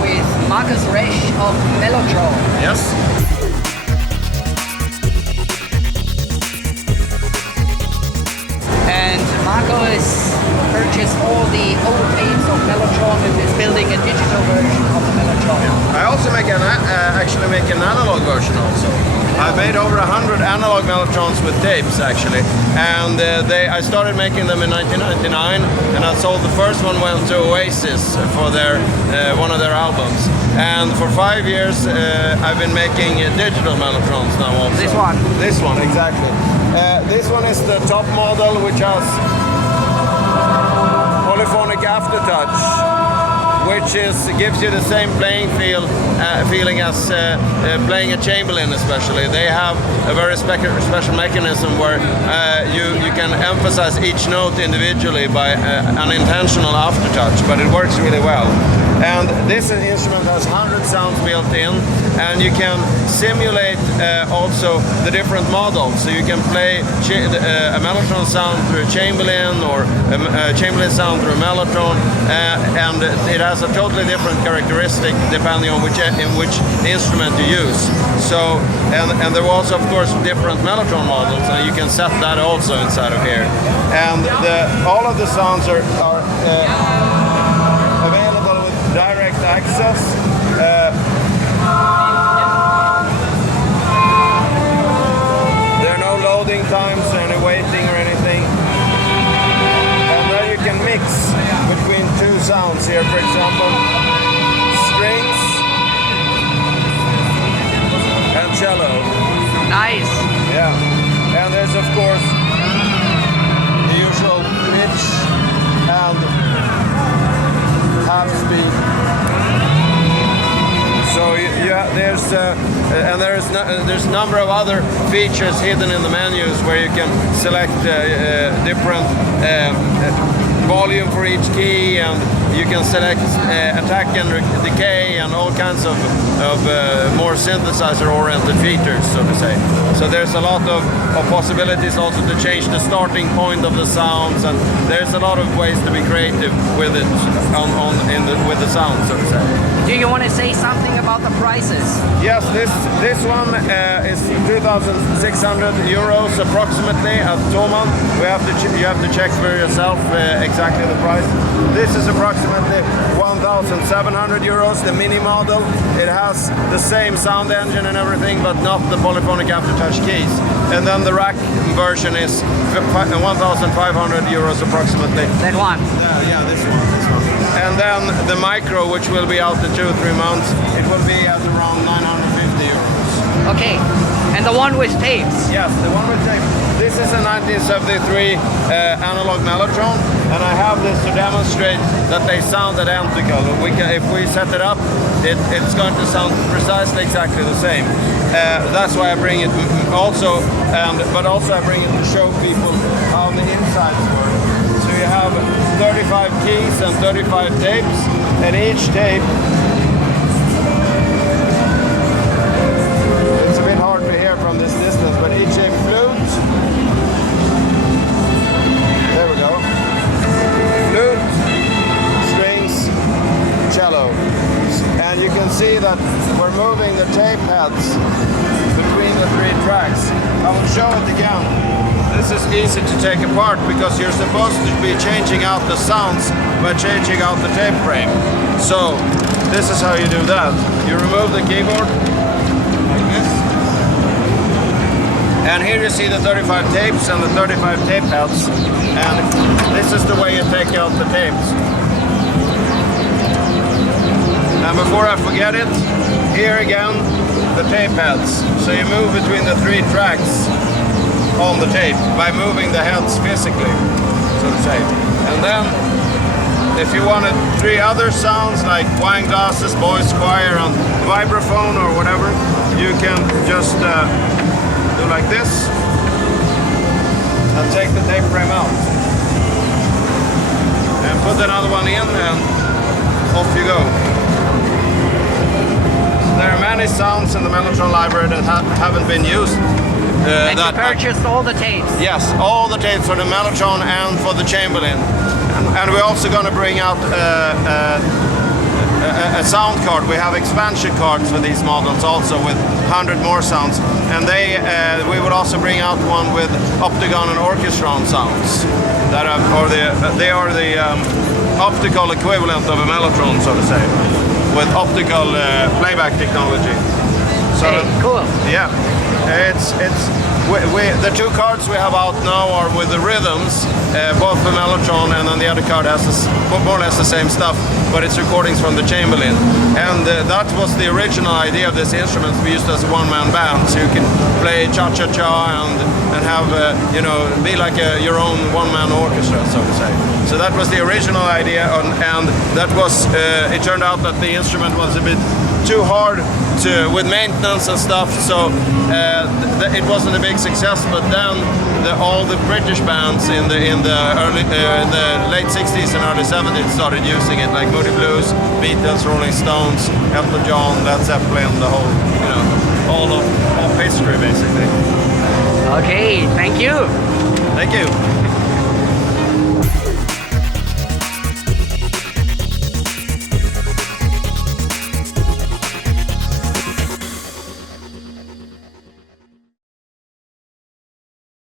with Markus Resch of Mellotron. Yes. And Markus purchased all the old tapes of Mellotron and is building a digital version of the Mellotron. I also actually make an analog version also. I've made over 100 analog Mellotrons with tapes actually, and I started making them in 1999, and I sold the first one went to Oasis for their one of their albums. And for 5 years I've been making digital Mellotrons now also. This one? This one, exactly. This one is the top model, which has polyphonic aftertouch, which gives you the same playing feeling as playing a Chamberlin especially. They have a very special mechanism where you can emphasize each note individually by an intentional aftertouch, but it works really well. And this instrument has 100 sounds built in, and you can simulate also the different models. So you can play a Mellotron sound through a Chamberlin, or a Chamberlin sound through a Mellotron, and it has a totally different characteristic depending on which instrument you use. So, and there was of course different Mellotron models, and you can set that also inside of here. And all of the sounds are available with direct access. There are no loading times, any waiting or anything. And now you can mix between two sounds here, for example, strings and cello. Nice. Yeah. And there's of course the usual pitch and half speed. So there's a number of other features hidden in the menus where you can select different volume for each key, and you can select attack and decay and all kinds of more synthesizer-oriented features, so to say. So there's a lot of possibilities also to change the starting point of the sounds, and there's a lot of ways to be creative with it with the sound, so to say. Do you want to say something about the prices? Yes, this one is 2,600 euros approximately at Thomann. You have to check for yourself exactly the price. This is approximately 1,700 euros, the mini model. It has the same sound engine and everything, but not the polyphonic aftertouch keys. And then the rack version is 1,500 euros approximately. That one? Yeah, this one. And then the micro, which will be out in 2-3 months, it will be at around 950 euros. Okay, and the one with tapes? Yes, the one with tapes. This is a 1973 analog Mellotron, and I have this to demonstrate that they sound identical. If we set it up, it's going to sound precisely exactly the same. That's why I bring it also, but also I bring it to show people how the insides work. So you have 35 keys and 35 tapes, and each tape, it's a bit hard to hear from this distance, but each tape flutes. There we go. Flute, strings, cello. And you can see that we're moving the tape heads between the 3 tracks. I will show it again. This is easy to take apart because you're supposed to be changing out the sounds by changing out the tape frame. So this is how you do that. You remove the keyboard like this. And here you see the 35 tapes and the 35 tape heads. And this is the way you take out the tapes. And before I forget it, here again, the tape heads. So you move between the 3 tracks on the tape by moving the heads physically, so to say. And then if you wanted 3 other sounds like wine glasses, boys choir, and vibraphone or whatever, you can just do like this and take the tape frame out and put another one in, and off you go. So there are many sounds in the Mellotron library that haven't been used. And you purchased all the tapes? Yes, all the tapes for the Mellotron and for the Chamberlin. And we're also going to bring out a sound card. We have expansion cards for these models also with 100 more sounds. And we would also bring out one with Optigon and Orchestron sounds. They are the optical equivalent of a Mellotron, so to say, with optical playback technology. So, Hey, cool. Yeah, the two cards we have out now are with the rhythms, both the Mellotron, and then the other card has more or less the same stuff, but it's recordings from the Chamberlain. And that was the original idea of this instrument to be used as a one-man band, so you can play cha-cha-cha and have, be like your own one-man orchestra, so to say. So that was the original idea, and that was, it turned out that the instrument was a bit too hard with maintenance and stuff, so it wasn't a big success. But then all the British bands in the late 60s and early 70s started using it, like Moody Blues, Beatles, Rolling Stones, Elton John, Led Zeppelin, the whole, all of history basically. Okay, thank you. Thank you.